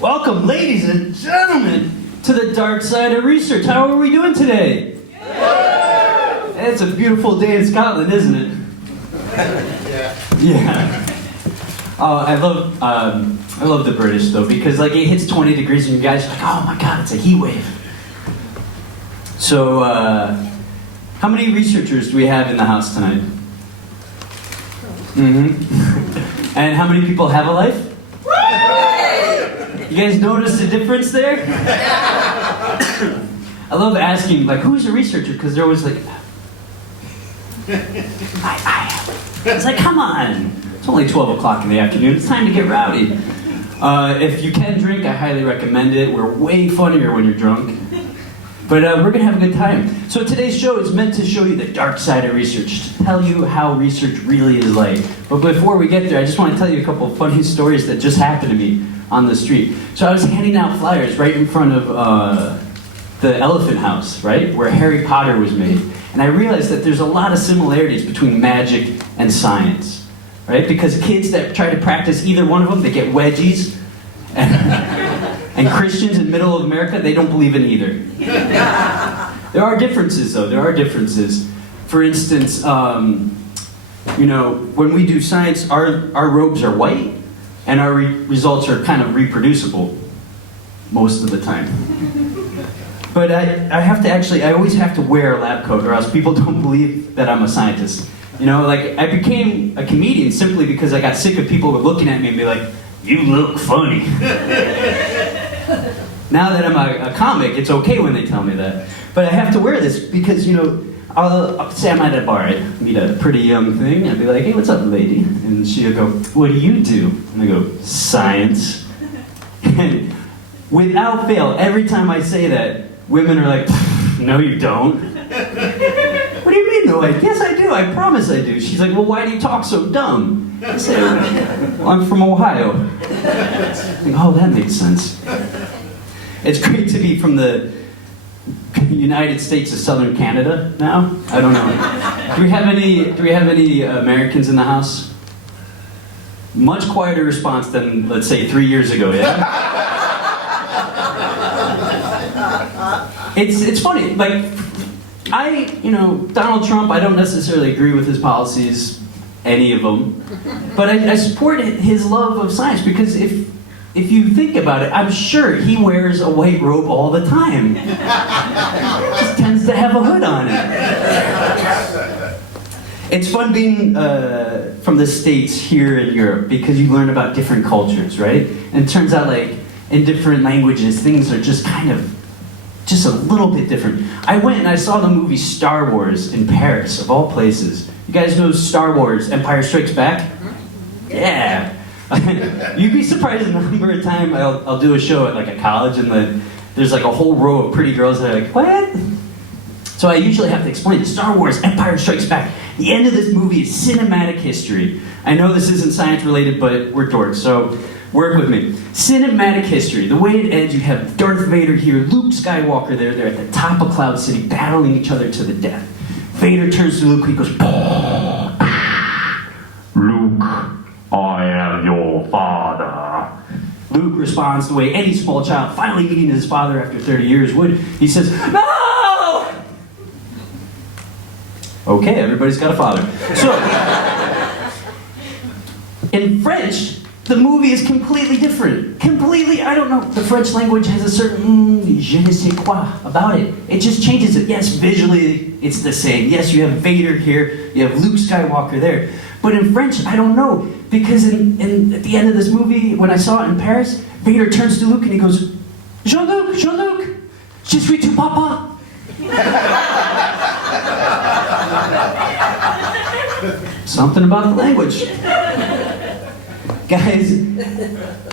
Welcome, ladies and gentlemen, to the dark side of research. How are we doing today? It's a beautiful day in Scotland, isn't it? Yeah. Oh, I love the British though, because like it hits 20 degrees and you guys are like, oh my god, it's a heat wave. So, how many researchers do we have in the house tonight? Mm-hmm. And how many people have a life? You guys notice the difference there? I love asking, like, who's a researcher? Because they're always like, I am. It's like, come on. It's only 12 o'clock in the afternoon. It's time to get rowdy. If you can drink, I highly recommend it. We're way funnier when you're drunk. But we're going to have a good time. So today's show is meant to show you the dark side of research, to tell you how research really is like. But before we get there, I just want to tell you a couple of funny stories that just happened to me on the street. So I was handing out flyers right in front of the Elephant House, right, where Harry Potter was made. And I realized that there's a lot of similarities between magic and science, right? Because kids that try to practice either one of them, they get wedgies. And Christians in middle of America, they don't believe in either. There are differences, though. There are differences. For instance, you know, when we do science, our robes are white, and our results are kind of reproducible most of the time. But I always have to wear a lab coat, or else people don't believe that I'm a scientist. You know, like, I became a comedian simply because I got sick of people looking at me and be like, you look funny. Now that I'm a comic, it's okay when they tell me that. But I have to wear this because, you know, I'll say I'm at a bar, I'd meet a pretty young thing, I'd be like, hey, what's up, lady? And she'll go, what do you do? And I go, science. And without fail, every time I say that, women are like, no, you don't. What do you mean, no? Yes, I do. I promise I do. She's like, well, why do you talk so dumb? I say, well, I'm from Ohio. Like, oh, that makes sense. It's great to be from the United States of Southern Canada now. I don't know. Do we have any Americans in the house? Much quieter response than, let's say, 3 years ago, yeah? It's funny, like, Donald Trump, I don't necessarily agree with his policies, any of them, but I support his love of science, because if you think about it, I'm sure he wears a white robe all the time. Just tends to have a hood on it. It's fun being from the States here in Europe, because you learn about different cultures, right? And it turns out, like, in different languages, things are just kind of just a little bit different. I went and I saw the movie Star Wars in Paris, of all places. You guys know Star Wars, Empire Strikes Back? Yeah. You'd be surprised the number of times I'll do a show at like a college and there's like a whole row of pretty girls that are like, what? So I usually have to explain Star Wars, Empire Strikes Back. The end of this movie is cinematic history. I know this isn't science related, but we're dorks, so work with me. Cinematic history. The way it ends, you have Darth Vader here, Luke Skywalker there. They're at the top of Cloud City, battling each other to the death. Vader turns to Luke, he goes, Luke, I am your father. Luke responds the way any small child finally meeting his father after 30 years would. He says, no! Okay, everybody's got a father. So, in French, the movie is completely different. Completely, I don't know. The French language has a certain je ne sais quoi about it. It just changes it. Yes, visually, it's the same. Yes, you have Vader here. You have Luke Skywalker there. But in French, I don't know. Because at the end of this movie, when I saw it in Paris, Vader turns to Luke and he goes, Jean-Luc, Jean-Luc, je suis ton papa. Something about the language. Guys,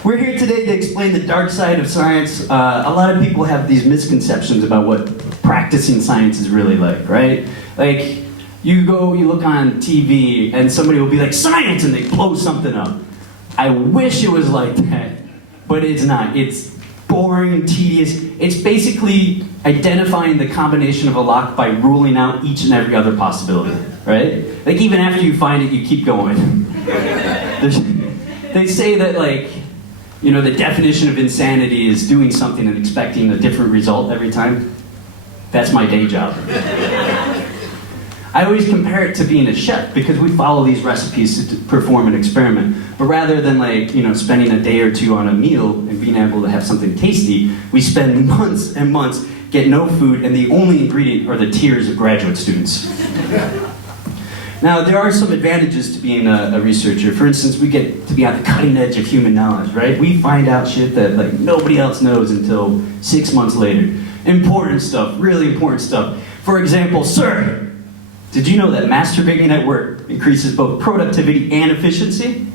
we're here today to explain the dark side of science. A lot of people have these misconceptions about what practicing science is really like, right? Like, you look on TV, and somebody will be like, science, and they blow something up. I wish it was like that, but it's not. It's boring, tedious. It's basically identifying the combination of a lock by ruling out each and every other possibility, right? Like, even after you find it, you keep going. They say that, like, You know, the definition of insanity is doing something and expecting a different result every time. That's my day job. I always compare it to being a chef because we follow these recipes to perform an experiment. But rather than spending a day or two on a meal and being able to have something tasty, we spend months and months, get no food, and the only ingredient are the tears of graduate students. Now, there are some advantages to being a researcher. For instance, we get to be on the cutting edge of human knowledge, right? We find out shit that nobody else knows until 6 months later. Important stuff, really important stuff. For example, sir, did you know that masturbating at work increases both productivity and efficiency?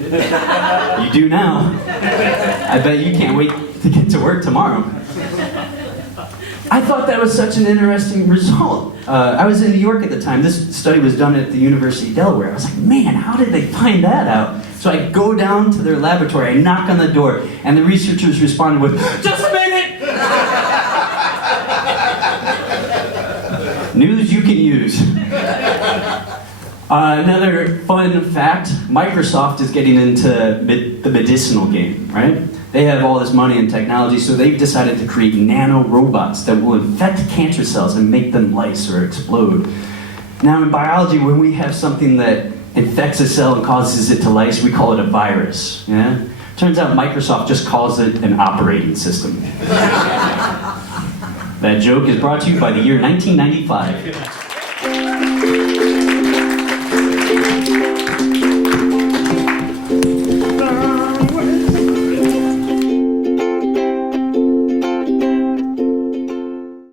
You do now. I bet you can't wait to get to work tomorrow. I thought that was such an interesting result. I was in New York at the time. This study was done at the University of Delaware. I was like, man, how did they find that out? So I go down to their laboratory, I knock on the door, and the researchers responded with, just a minute! News you can use. Another fun fact, Microsoft is getting into the medicinal game, right? They have all this money and technology, so they've decided to create nano robots that will infect cancer cells and make them lyse or explode. Now in biology, when we have something that infects a cell and causes it to lyse, we call it a virus. Yeah? Turns out Microsoft just calls it an operating system. That joke is brought to you by the year 1995.